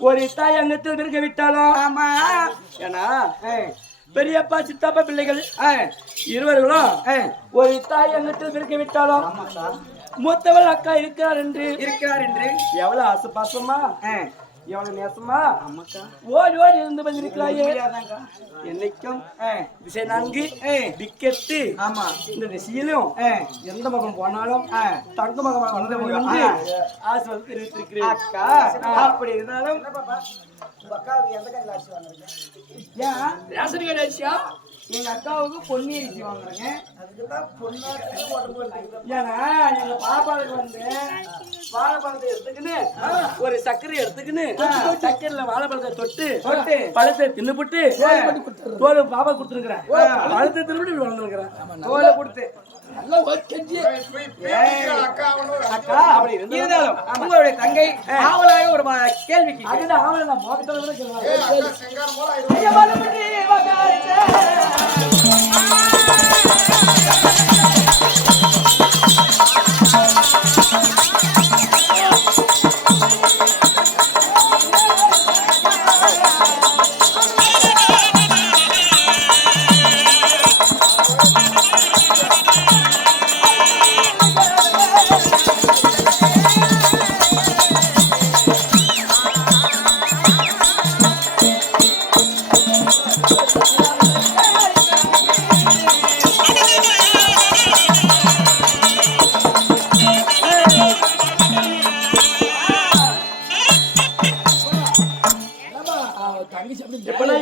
ஒரு தாய் அங்கத்தில் இருக்க விட்டாலும் ஆமா ஏன்னா பெரியப்பா சித்தப்பா பிள்ளைகள் இருவர்களும் ஒரு தாய் அங்கத்தில் இருக்க விட்டாலும் மூத்தவள் அக்கா இருக்கிறார் என்று எவ்வளவு ஆசைப்பாசமா எவ்வளவு நேசமா ஓடி ஓடி இருந்து வந்திருக்கிறாயே என்னைக்கும் திசை நான்கு டிக்கெட்டு இந்த திசையிலும் எந்த மகன் போனாலும் தங்க மகன் வந்து ஆசை வந்து தெரிவித்திருக்கிறேன் அக்கா. அப்படி இருந்தாலும் ரேஷன் கடை அரிசியா எங்க அக்காவுக்கு பொன்னி அரிசி வாங்குறாங்க. ஏன்னா எங்க பாப்பாவுக்கு வந்து வாழைப்பழத்தை எடுத்துக்கின்னு ஒரு சர்க்கரை எடுத்துக்கின்னு சர்க்கரையில வாழைப்பழத்தை தொட்டு பழத்தை தின்னுபுட்டு தோல் பாப்பா கொடுத்துருக்கிறேன். பழத்தை தின்னுபுட்டு வளர்ந்துருக்கிறேன் தோலை கொடுத்து உங்களுடைய தங்கை ஆவலாக ஒரு கேள்விக்கு ஆவல நான் மோகத்தோட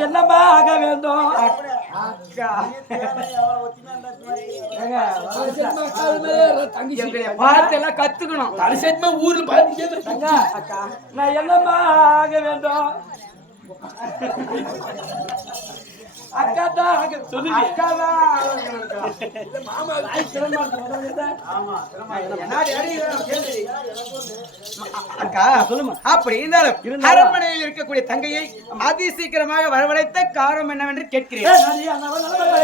என்னமா ஆக வேண்டும் பார்த்தெல்லாம் கத்துக்கணும் தரிசனமா ஊர்ல பாத்தீங்க அக்கா நான் என்னமா ஆக வேண்டும் அக்கா தான் சொல்லு அக்கா அக்கா சொல்லுமா. அப்படி இருந்தாலும் அரண்மனையில் இருக்கக்கூடிய தங்கையை அதி சீக்கிரமாக வரவழைத்த காரணம் என்னவென்று கேட்கிறேன்.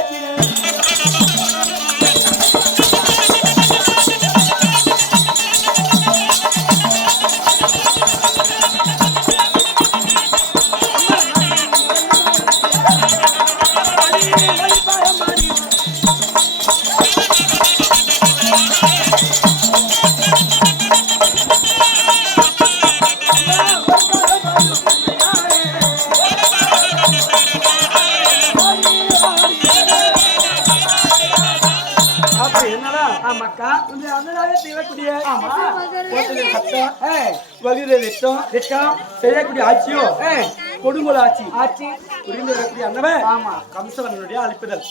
செய்யக்கூடிய ஆட்சியோ கொடுங்கோல் ஆட்சி புரிந்து வரக்கூடிய அண்ணவன் கம்சவனுடைய அழைப்புதல்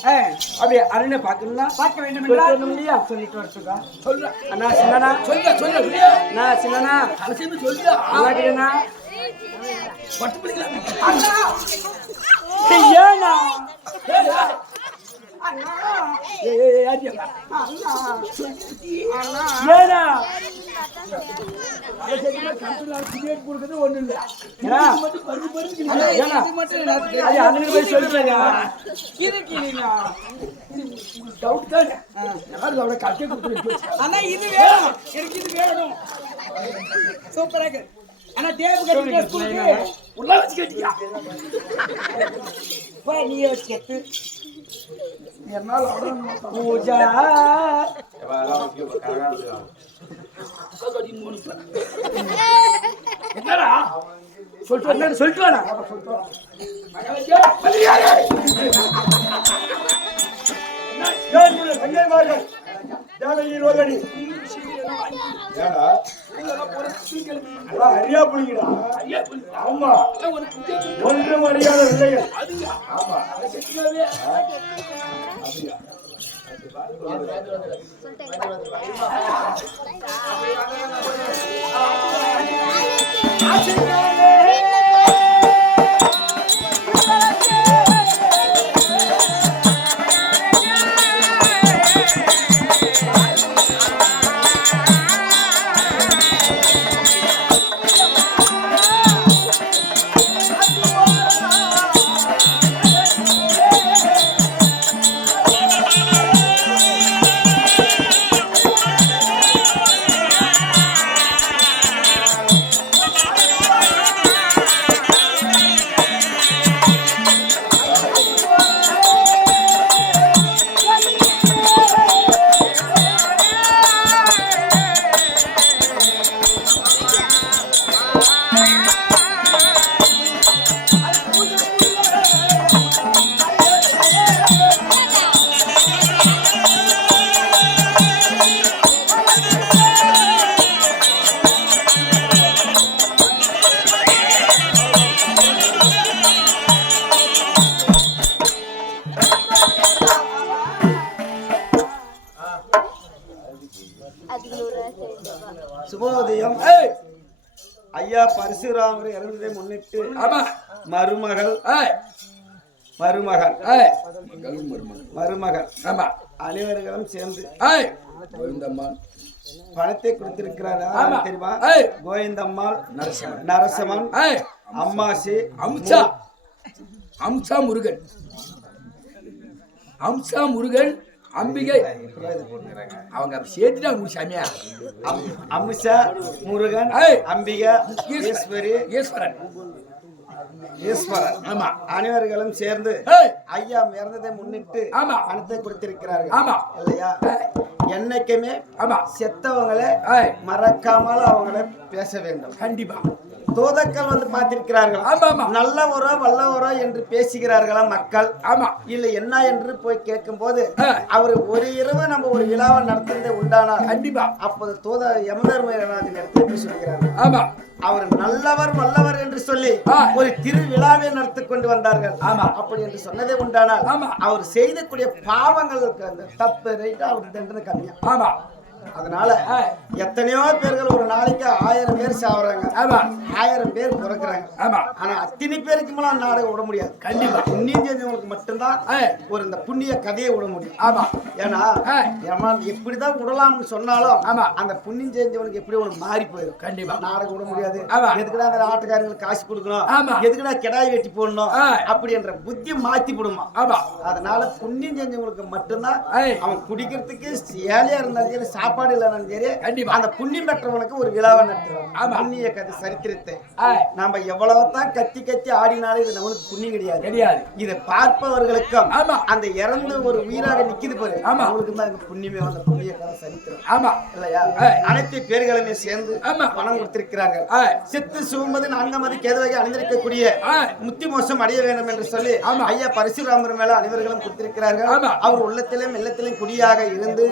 அப்படி அருணை பார்க்கணும்னா பார்க்க வேண்டும் இல்லையா சொல்லிட்டு வரட்டுக்கா சொல்ற அண்ணா சின்னனா சொல்ல நான் சின்னனா சொல்லுண்ணா பட்டு பிடிக்கலாம் ஏன்னா ஒண்ணு இல்ல சூப்பராக ஆனா டேப் உள்ள வச்சு கேட்டியா நீ வச்சு கேட்டு பூஜா என்னடா சொல்லிட்டு வாடா அரியா புலிங்கடா ஆமா ஒன்றும் அறியாத வில்லைகள் ஆமா சுபோதயம். ஐயா பரசுராமர் இறந்ததை முன்னிட்டு மருமகள் அனைவர்களும் சேர்ந்து பணத்தை கொடுத்திருக்கிறாரா தெரியுமா? கோவிந்தம்மாள், நரசமன், அம்மாசி, அம்சா முருகன், அம்பிகை அவங்க சேர்த்துட்டா சாமியா. அம்சா முருகன், அம்பிகை, ஈஸ்வரன் ஆமா அனைவர்களும் சேர்ந்து ஐயா இறந்ததை முன்னிட்டு பணத்தை கொடுத்திருக்கிறார்கள் இல்லையா? என்னைக்குமே செத்தவங்களை மறக்காமல் அவங்களை பேச வேண்டும். கண்டிப்பா தோதக்கள் வந்து பார்த்திருக்கிறார்கள். நல்லவரோ வல்லவரோ என்று பேசுகிறார்களா மக்கள்? ஆமா இல்ல என்ன என்று போய் கேட்கும் போது அவர் ஒரு இரவு நம்ம ஒரு விழாவை நடத்துறதே உண்டானா கண்டிப்பா அப்போது தோத யமதர்மராஜன் இடத்துல போய் சொல்கிறார்கள். ஆமா அவர் நல்லவர் வல்லவர் என்று சொல்லி ஒரு திருவிழாவை நடத்தி கொண்டு வந்தார்கள். ஆமா அப்படி என்று சொன்னதே உண்டானால் அவர் செய்தக்கூடிய பாவங்களுக்கு அந்த தப்பு ரைட்டு அவருக்கு தண்டனை கம்மியா. ஆமா அதனால எத்தனையோ பேர்கள் ஒரு நாளைக்கு 1000 பேர் சாவறாங்க, 1000 பேர் பிறக்கிறாங்க. ஆனா அத்தனை பேருக்கு மேல நாடகம் விட முடியாது. கண்டிப்பா புண்ணியம் செஞ்சவங்களுக்கு மட்டும்தான் ஒரு இந்த புண்ணிய கதையை விட முடியும். ஆமா ஏன்னா எப்படிதான் விடலாம்னு சொன்னாலும் அந்த புண்ணியம் செஞ்சவனுக்கு எப்படி ஒண்ணு மாறி போயிடும். கண்டிப்பா நாடகம் விட முடியாது. எதுக்குடா அந்த ஆட்டுக்காரங்களுக்கு காசு கொடுக்கணும், எதுக்குடா கிடாய் வெட்டி போடணும் அப்படி என்ற புத்தி மாத்தி போடுமா. அதனால புண்ணியம் செஞ்சவங்களுக்கு மட்டும்தான் அவன் குடிக்கிறதுக்கு ஏழையா இருந்தாலும் சரி சாப்பாடு இல்லைன்னு சரி அந்த புண்ணியம் பெற்றவனுக்கு ஒரு விழாவை நடத்துவாங்க. புண்ணிய கதை சரித்திரத்தை நாம எவ்வளவுதான் கத்தி கத்தி ஆடினாலும் இது நம்மளுக்கு புண்ணியம் கிடையாது. இதை பார்ப்பவர்களுக்கும் அந்த இறந்து ஒரு உயிராக நிக்குது பாரு அவங்களுக்கு தான் புண்ணியமே வந்த புண்ணிய கதை சரித்திரம் இல்லையா? அனைத்து பேர்களுமே சேர்ந்து பணம் கொடுத்திருக்கிறார்கள். செத்து சுமது 4 மதி கேதுவகை அணிந்திருக்கக்கூடிய முத்தி மோசம் அடைய வேண்டும் என்று சொல்லி ஐயா பரசுராமர் மேல அனைவர்களும் கொடுத்திருக்கிறார்கள். அவர் உள்ளத்திலும் இல்லத்திலும் குடியாக இருந்து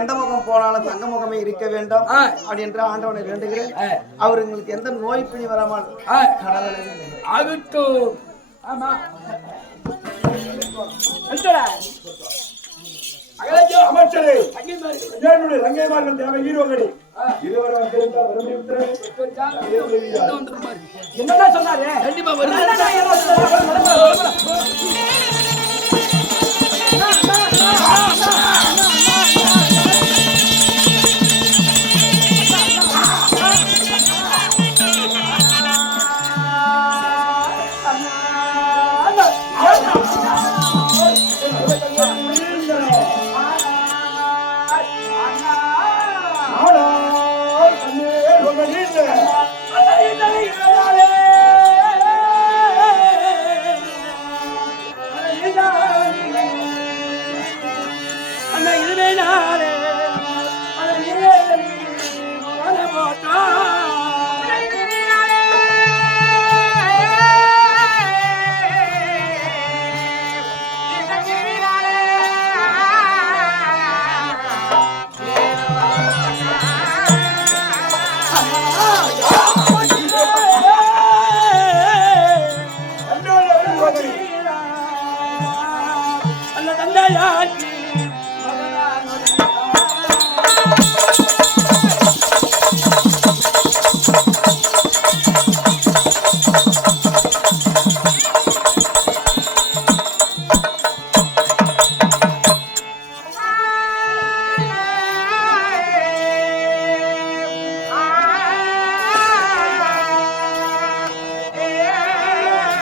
எந்த முகம் போனாலும் தங்க முகமே இருக்க வேண்டும் அப்படி என்று ஆண்டவனை வேண்டுகிறேன். அவர் உங்களுக்கு எந்த நோய் பிணி வராமல் அமைச்சரே என்னதான் சொன்னாரு? கண்டிப்பா இதுவே நாளே போட்டா